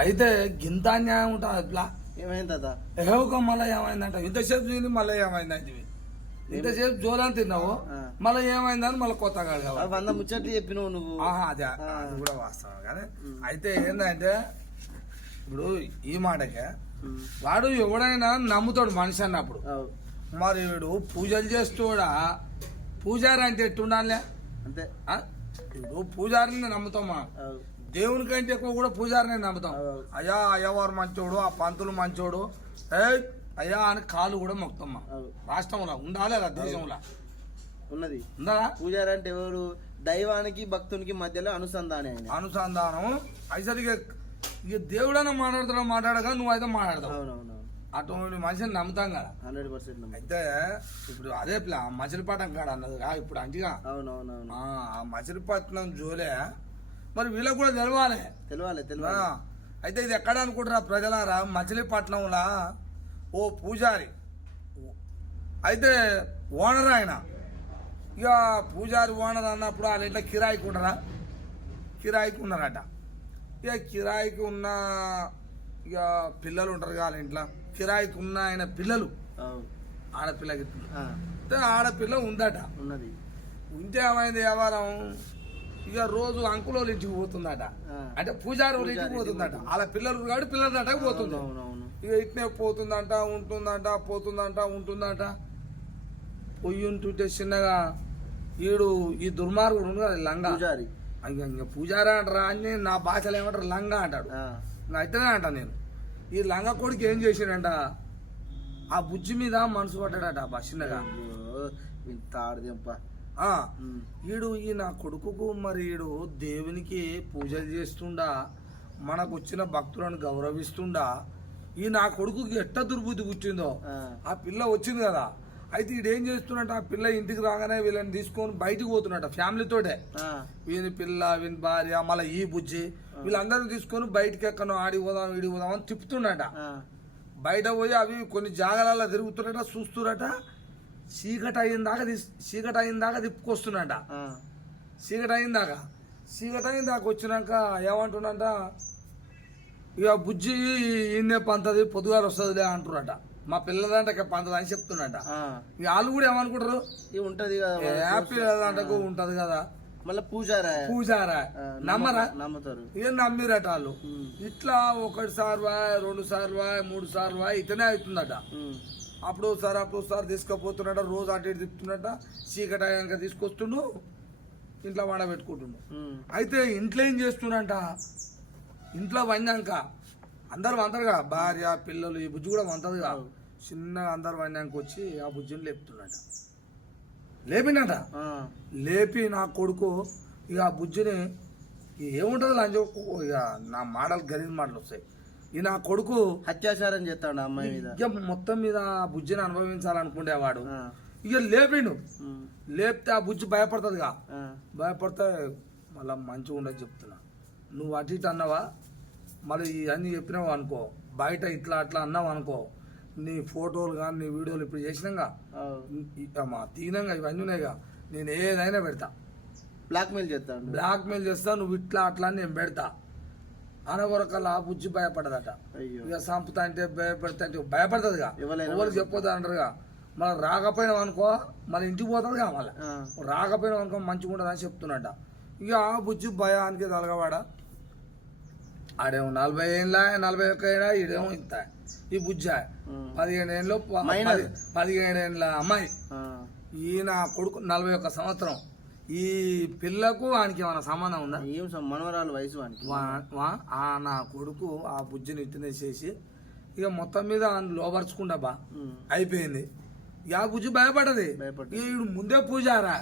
అయితే గింత అన్యాయం ఉంటుంది అట్లా ఏమైంది తాత? ఏవో మళ్ళీ ఏమైందంట ఇంతసేపు తిని మళ్ళీ ఏమైందంటే ఇంతసేపు జోలాన్ని తిన్నావు మళ్ళీ ఏమైందని మళ్ళీ కొత్తగా ఆ 100 ముచ్చట్లు చెప్పినావు నువ్వు. అదే అది కూడా వాస్తవం కానీ అయితే ఏంటంటే ఇప్పుడు ఈ మాటకే వాడు ఎవడైనా నమ్ముతాడు మనిషి అన్నప్పుడు. అవు. మరి వీడు పూజలు చేస్తూ కూడా పూజారి అంటే ఎట్టుండాలే అంతే. ఇప్పుడు పూజారిని నమ్ముతామా, అవు. దేవుని కంటే ఎక్కువ కూడా పూజారిని నమ్ముతాం. అవు. అయ్యా అయ్యవారు మంచోడు, ఆ పంతులు మంచోడు, ఏ అయ్యా అని కాలు కూడా మొక్కుతామా. అవు. రాష్ట్రంలో ఉండాలి కదా, దేశంలో ఉన్నది. ఉందా పూజారి అంటే ఎవరు? దైవానికి భక్తునికి మధ్యలో అనుసంధానం ఆయన. అనుసంధానం. అయితే ఇక దేవుడైనా మాట్లాడగా నువ్వైతే మాట్లాడతావు. అవునవును. అటువంటి మనిషిని నమ్ముతాం కదా 100% అయితే ఇప్పుడు అదే మచిలీపట్నం కాడ అన్నది ఇప్పుడు అంటిగా. అవునవునవును. ఆ మచిలీపట్నం జోలే మరి వీళ్ళకి కూడా తెలవాలి. తెలియాలి. అయితే ఇది ఎక్కడ అనుకుంటారా ప్రజలారా, మచిలీపట్నంలో ఓ పూజారి అయితే ఓనర్ ఆయన. ఇక పూజారి ఓనర్ అన్నప్పుడు వాళ్ళ ఇంట్లో కిరాయికి ఉండరా, కిరాయికి ఉన్నారట. ఇక కిరాయికి ఉన్న ఇక పిల్లలు ఉంటారు వాళ్ళ ఇంట్లో, కిరాయికి ఉన్న ఆయన పిల్లలు ఆడపిల్లకి ఆడపిల్ల ఉందట. ఉన్నది. ఉంటే ఏమైంది వ్యవహారం, ఇక రోజు అంకుల ఇంటికి పోతుందట, అంటే పూజారి వాళ్ళ ఇంటికి పోతుందట. వాళ్ళ పిల్లలు కాబట్టి పిల్లల దాటకు పోతుంది. ఇక ఇట్నే పోతుందంట, ఉంటుందంట. పొయ్యి ఉంటుంటే చిన్నగా ఈ దుర్మార్గుడు ఉంది కదా లంగా పూజారి. ఇంకా పూజారి అంటారా అని నా భాషలో ఏమంటారు లంగా అంటాడు. అయితేనే అంట నేను. ఈ లంగా కొడుకు ఏం చేసిండంట, ఆ బుజ్జి మీద మనసు పడ్డాడట చిన్నగా. ఈ నా కొడుకుకు మరి దేవునికి పూజలు చేస్తుండా, మనకు వచ్చిన భక్తులను గౌరవిస్తుండా, ఈ నా కొడుకుకి ఎట్ట దుర్బుద్ధి పుట్టిందో. ఆ పిల్ల వచ్చింది కదా, అయితే ఈడేం చేస్తున్నట్టు ఆ పిల్ల ఇంటికి రాగానే వీళ్ళని తీసుకొని బయటకు పోతున్నట్ట ఫ్యామిలీతోటే. వీని పిల్ల, వీని భార్య, మళ్ళీ ఈ బుజ్జి వీళ్ళందరూ తీసుకొని బయటకి ఎక్కడో ఆడికి పోదాం ఈడికి పోదాం అని తిప్పుతున్నట. బయట పోయి అవి కొన్ని జాగాలలో తిరుగుతున్నట, చూస్తున్నట. చీకటి అయిందాక తిప్పుకొస్తున్నట. చీకటి అయిందాక వచ్చినాక ఏమంటున్నట, ఇక బుజ్జి ఈయనే పంతది పొద్దుగారు వస్తుందిలే అంటున్నట. మా పిల్లలంటే పంతది అని చెప్తున్నట. ఇక వాళ్ళు కూడా ఏమనుకుంటారు, ఉంటది కదా హ్యాపీ అంటకు ఉంటది కదా, మళ్ళీ పూజారా నమ్మతారు. ఇక నమ్మిరట వాళ్ళు. ఇట్లా 1 సార్లు 2 సార్లు 3 సార్లు ఇతనే అవుతుందట. అప్పుడు ఒకసారి తీసుకుపోతున్నట, రోజు అటు ఇటు తిప్పుతున్నట. చీకటి అయ్యాక తీసుకొస్తుండు, ఇంట్లో వాడబెట్టుకుంటుండు. అయితే ఇంట్లో ఏం చేస్తున్నట, ఇంట్లో వండాక అందరు వంతరుగా, భార్య పిల్లలు, ఈ బుజ్జి కూడా వంతదుగా. చిన్నగా అందరు వండాక వచ్చి ఆ బుజ్జిని లేపినట. లేపి నా కొడుకు ఇక ఆ బుజ్జిని ఏముంటుంది లంచ, ఇక నా మాటలు గరీబ్ మాటలు వస్తాయి. ఈ నా కొడుకు అత్యాచారం చేస్తాడు అమ్మాయి మీద. ఇక మొత్తం మీద ఆ బుజ్జిని అనుభవించాలనుకునేవాడు. ఇక లేపిండు. లేపితే ఆ బుజ్జి భయపడుతుందిగా. భయపడితే మళ్ళీ మంచిగా ఉండదు చెప్తున్నా. నువ్వు అటు ఇటు అన్నావా, మళ్ళీ ఇవన్నీ చెప్పినావు అనుకో, బయట ఇట్లా అట్లా అన్నావు అనుకో, నీ ఫోటోలు కానీ నీ వీడియోలు ఇప్పుడు చేసినాగా తీనంగా ఇవన్నీ ఉన్నాయిగా, నేను ఏదైనా పెడతా. బ్లాక్మెయిల్ చేస్తా, నువ్వు ఇట్లా అట్లా అని నేను పెడతా అనగొరకల్లా ఆ బుజ్జి భయపడదట. ఇక సంపుతా అంటే భయపడుతుందిగా, ఎవరు చెప్పొద్దు అంటారుగా. మళ్ళీ రాకపోయినావు అనుకో మళ్ళీ ఇంటికి పోతుందిగా, మళ్ళీ రాకపోయినావు అనుకో మంచిగా ఉండదు అని చెప్తున్నట. ఇక ఆ బుజ్జి భయానికి తలగవాడ. ఆడేమో 40 ఏళ్ళ 41 ఏళ్ళ, ఈడేమో ఇంత. ఈ బుజ్జ 15 ఏళ్ళు 17 ఏళ్ళ అమ్మాయి. ఈయన కొడుకు 41 సంవత్సరం. ఈ పిల్లకు ఆయనకి ఏమైనా సంబంధం ఉందా? ఏం మనవరాలు వయసు నా కొడుకు ఆ బుజ్జిని ఇట్టినేసేసి ఇక మొత్తం మీద లోపరుచుకుంటా బా అయిపోయింది. ఇక ఆ బుజ్జి భయపడది. ఈడు ముందే పూజారా,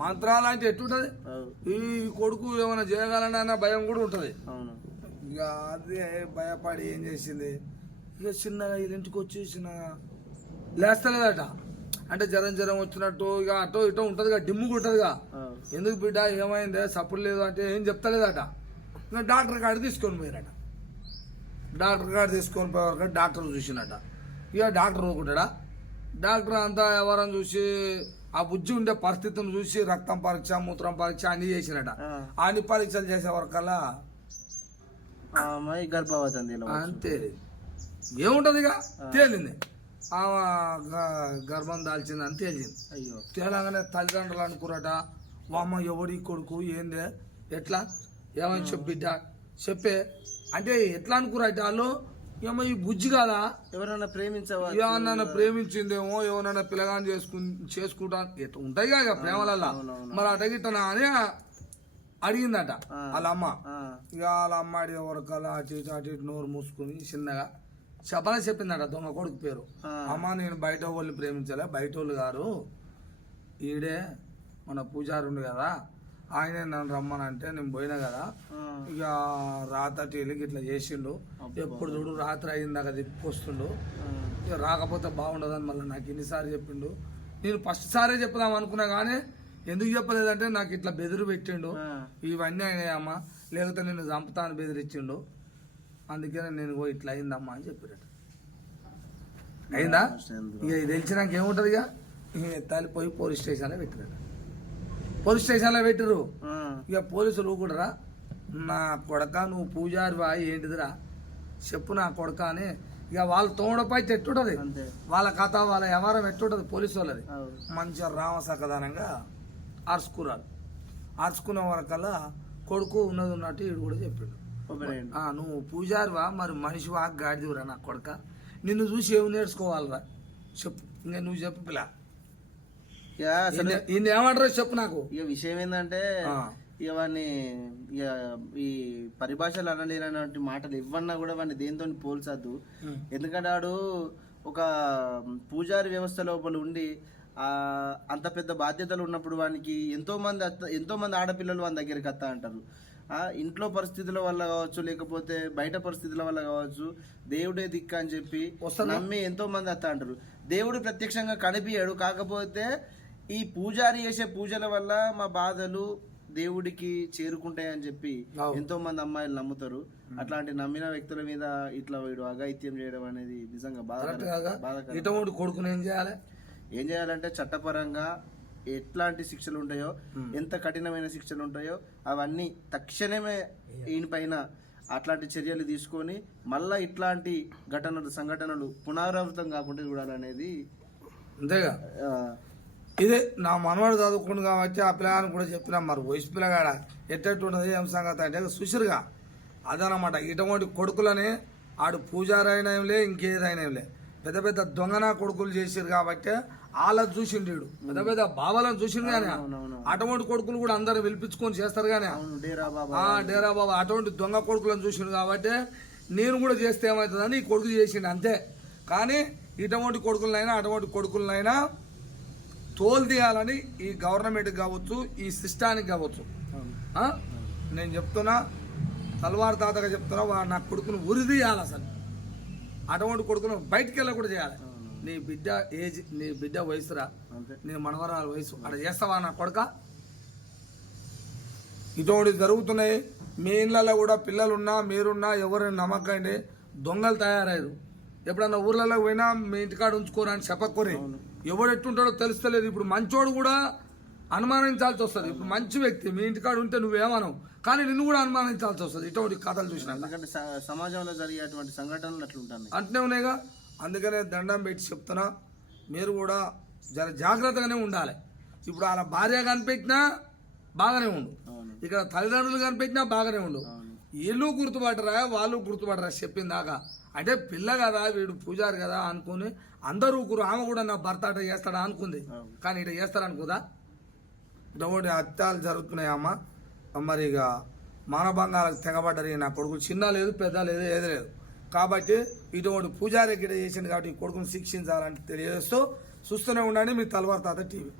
మంత్రాలంటే ఎట్టుంటది. ఈ కొడుకు ఏమైనా చేయగలనన్న భయం కూడా ఉంటది. ఇక అదే భయపడి ఏం చేసింది, ఇక చిన్నగా ఇంటికి వచ్చి చిన్నగా లేస్తలేదట. అంటే జ్వరం వచ్చినట్టు ఇక అటో ఇటో ఉంటదిగా, డిమ్ముగా ఉంటదిగా. ఎందుకు బిడ్డ ఏమైందే సప్పుడు లేదు అంటే ఏం చెప్తలేదట. ఇంకా డాక్టర్ కాడ తీసుకొని పోయినట. డాక్టర్ కాడ తీసుకొని పోయేవారు డాక్టర్ చూసినట. ఇక డాక్టర్ ఊరుకుంటాడా, డాక్టర్ అంతా ఎవరని చూసి ఆ బుజ్జి ఉండే పరిస్థితిని చూసి రక్తం పరీక్ష మూత్రం పరీక్ష అన్ని చేసినట. అన్ని పరీక్షలు చేసే వరకల్లా ఆ అమ్మాయి గర్భవతి అని తెలియదు. అంతే ఏముంటది ఇక తేలింది ఆమె గర్భం దాల్చింది అని తేలింది. అయ్యో తేలంగానే తల్లిదండ్రులు అనుకురట వామ్మ ఎవడి కొడుకు ఏందే ఎట్లా ఏమని బిడ్డ చెప్పే అంటే ఎట్లా అనుకురట వాళ్ళు ఏమో ఈ బుజ్జి కాదా ఎవరైనా ప్రేమించవా, ఏమన్నా ప్రేమించిందేమో ఎవరన్నా పిల్లగాని చేసుకుంటా ఎట్లా ఉంటాయి కదా ప్రేమలల్లా మరి అటగిట్టనా అని అడిగిందట వాళ్ళ అమ్మ. ఇక వాళ్ళ అమ్మ అడిగే వరకల్లా అటు ఇటు నోరు మూసుకుని చిన్నగా చెప్పనే చెప్పిందట దొంగ కొడుకు పేరు. అమ్మ నేను బయట వాళ్ళు ప్రేమించలే, బయట వాళ్ళు గారు ఈడే మన పూజారి ఉండు కదా ఆయనే నన్ను రమ్మనంటే నేను పోయినా కదా ఇక రాత్రి వెళ్ళి ఇట్లా చేసిండు, ఎప్పుడు చూడు రాత్రి అయిందాక తిప్పొస్తుండు, ఇక రాకపోతే బాగుండదని మళ్ళీ నాకు ఎన్నిసార్లు చెప్పిండు. నేను ఫస్ట్ సారే చెప్దాం అనుకున్నా కానీ ఎందుకు చెప్పలేదంటే నాకు ఇట్లా బెదిరి పెట్టిండు, ఇవన్నీ అయినాయమ్మా లేకపోతే నేను చంపుతాను బెదిరించిండు, అందుకనే నేను ఇట్లా అయిందమ్మా అని చెప్పారట. అయిందా ఇక ఇది తెలిసినాక ఏముంటది ఇక తల్లిపోయి పోలీస్ స్టేషన్లో పెట్టిరట. పోలీస్ స్టేషన్లో పెట్టిరు. ఇక పోలీసులు కూడా నా కొడక నువ్వు పూజారివా ఏంటిదిరా చెప్పు నా కొడక అని ఇక వాళ్ళు తోడపై ఎట్టుంటది వాళ్ళ కథ వాళ్ళ వ్యవహారం ఎట్టుంటది పోలీసు వాళ్ళది. మంచిగా రామసకదానంగా ఆర్చుకున్నారు. ఆర్చుకున్న వరకల్లా కొడుకు ఉన్నది ఉన్నట్టు వీడు కూడా చెప్పాడు, నువ్వు పూజారివా మరి మనిషివా గాడిదివరా నా కొడక, నిన్ను చూసి ఏమి నేర్చుకోవాలరా చెప్పు, ఇంకా నువ్వు చెప్పు పిల్ల ఈయన ఏమంటారో చెప్పు నాకు. ఇక విషయం ఏంటంటే ఇక వాడిని ఇక ఈ పరిభాషలు అనలేనటువంటి మాటలు ఇవ్వన్నా కూడా వాడిని దేంతో పోల్చద్దు. ఎందుకంటే వాడు ఒక పూజారి వ్యవస్థ లోపల ఉండి అంత పెద్ద బాధ్యతలు ఉన్నప్పుడు వానికి ఎంతో మంది ఆడపిల్లలు వాని దగ్గరికి వస్తా అంటారు. ఇంట్లో పరిస్థితుల వల్ల కావచ్చు, లేకపోతే బయట పరిస్థితుల వల్ల కావచ్చు, దేవుడే దిక్కు అని చెప్పి నమ్మి ఎంతో మంది వస్తా అంటారు. దేవుడు ప్రత్యక్షంగా కనిపించాడు, కాకపోతే ఈ పూజారి చేసే పూజల వల్ల మా బాధలు దేవుడికి చేరుకుంటాయని చెప్పి ఎంతో మంది అమ్మాయిలు నమ్ముతారు. అట్లాంటి నమ్మిన వ్యక్తుల మీద ఇట్లా వీడు అఘాయిత్యం చేయడం అనేది నిజంగా బాధాకరం. కొడుకుని ఏం చేయాలంటే చట్టపరంగా ఎట్లాంటి శిక్షలు ఉంటాయో, ఎంత కఠినమైన శిక్షలు ఉంటాయో అవన్నీ తక్షణమే ఈయనపైన అట్లాంటి చర్యలు తీసుకొని మళ్ళా ఇట్లాంటి సంఘటనలు పునరావృతం కాకుండా చూడాలనేది. అంతేగా ఇదే నా మనవాడు చదువుకుండు కాబట్టి ఆ పిల్లగాని కూడా చెప్పినా మరి వయసు పిల్లగాడ ఎట్టెట్టుండదు ఏం సంగతి అంటే చూసిరుగా అదనమాట. ఇటువంటి కొడుకులని ఆడు పూజారి అయినలే ఇంకేదైనాలే పెద్ద పెద్ద దొంగన కొడుకులు చేసిరు కాబట్టి వాళ్ళని చూసిండు, పెద్ద పెద్ద బాబాలను చూసిండు. కానీ అటువంటి కొడుకులు కూడా అందరు పిలిపించుకొని చేస్తారు. కానీ డేరా బాబా అటువంటి దొంగ కొడుకులను చూసిండు కాబట్టి నేను కూడా చేస్తే ఏమవుతుందని ఈ కొడుకు చేసిండు అంతే. కానీ ఇటువంటి కొడుకులనైనా అటువంటి కొడుకులనైనా తోలు తీయాలని ఈ గవర్నమెంట్కి కావచ్చు, ఈ సిస్టానికి కావచ్చు. నేను చెప్తున్నా, తలవారు తాతగా చెప్తున్నా, నా కొడుకును ఉరి తీయాలి. అసలు అటువంటి కొడుకును బయటికి వెళ్ళ కూడా చేయాలి. నీ బిడ్డ ఏజ్, నీ బిడ్డ వయసురా, నీ మనవరాల వయసు అక్కడ చేస్తావా నా కొడుక? ఇటువంటి జరుగుతున్నాయి. మీ ఇళ్ళల్లో కూడా పిల్లలున్నా మీరున్నా ఎవరైనా నమ్మకండి, దొంగలు తయారయ్యారు. ఎప్పుడన్నా ఊర్లలో పోయినా మీ ఇంటికాడ ఉంచుకోరా అని చెప్పకూరి. ఎవడు ఎట్టుంటాడో తెలుస్తలేదు. ఇప్పుడు మంచోడు కూడా అనుమానించాల్సి వస్తుంది. ఇప్పుడు మంచి వ్యక్తి మీ ఇంటికాడ ఉంటే నువ్వేమనవు, కానీ నిన్ను కూడా అనుమానించాల్సి వస్తుంది ఇటువంటి కథలు చూసినా. ఎందుకంటే సమాజంలో జరిగేటువంటి సంఘటనలు అట్లుంటాయి, అంటనే ఉన్నాయిగా. అందుకనే దండం పెట్టి చెప్తున్నా, మీరు కూడా జాగ్రత్తగానే ఉండాలి. ఇప్పుడు వాళ్ళ భార్య కనిపెట్టినా బాగానే ఉండు, ఇక్కడ తల్లిదండ్రులు కనిపెట్టినా బాగానే ఉండు. వీళ్ళు గుర్తుపట్టరా వాళ్ళు గుర్తుపట్టరా చెప్పిందాకా. అంటే పిల్ల కదా వీడు పూజారి కదా అనుకుని అందరూ ఊరుకురు. ఆమె కూడా నా భర్త అట చేస్తాడా అనుకుంది, కానీ ఇట చేస్తారనుకుందా? ఇటువంటి హత్యలు జరుగుతున్నాయి అమ్మ. మరి ఇక మానభంగాలకు తెగబడ్డరు. నా కొడుకు చిన్న లేదు పెద్ద లేదు ఏది లేదు కాబట్టి ఇటువంటి పూజారి గిడ చేసింది కాబట్టి ఈ కొడుకును శిక్షించాలని తెలియజేస్తూ చూస్తూనే ఉండండి మీ తలవారు తాత టీవీ.